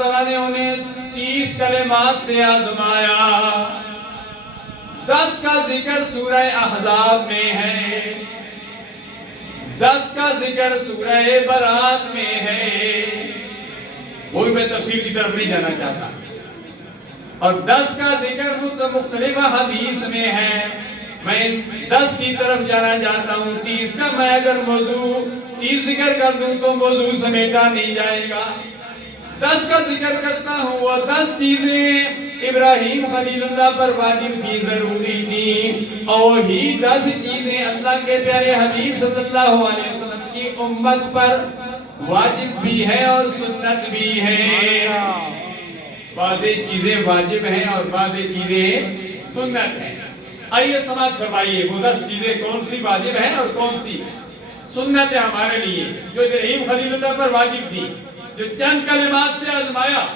تعالیٰ نے انہیں 30 کلمات سے آزمایا۔ 10 کا ذکر سورہ احزاب میں ہے، 10 کا ذکر سورہ برات میں ہے، وہ بھی میں تفسیر کی طرف نہیں جانا چاہتا، اور 10 کا ذکر مختلف حدیث میں ہے۔ میں 10 کی طرف جانا چاہتا ہوں۔ 30 کا میں اگر موضوع 30 ذکر کر دوں تو موضوع سمیٹا نہیں جائے گا۔ 10 کا ذکر کرتا ہوں، وہ 10 چیزیں ابراہیم خلیل اللہ پر واجب تھی، ضروری تھی، اور وہی 10 چیزیں اللہ کے پیارے حبیب صلی اللہ علیہ وسلم کی امت پر واجب بھی ہے اور سنت بھی ہے۔ بعضی چیزیں واجب ہیں اور بعضی چیزیں سنت ہیں۔ آئیے سماعت فرمائیے، وہ 10 چیزیں کون سی واجب ہیں اور کون سی سنت ہے ہمارے لیے، جو ابراہیم خلیل اللہ پر واجب تھی، جو چند کلمات سے آزمایا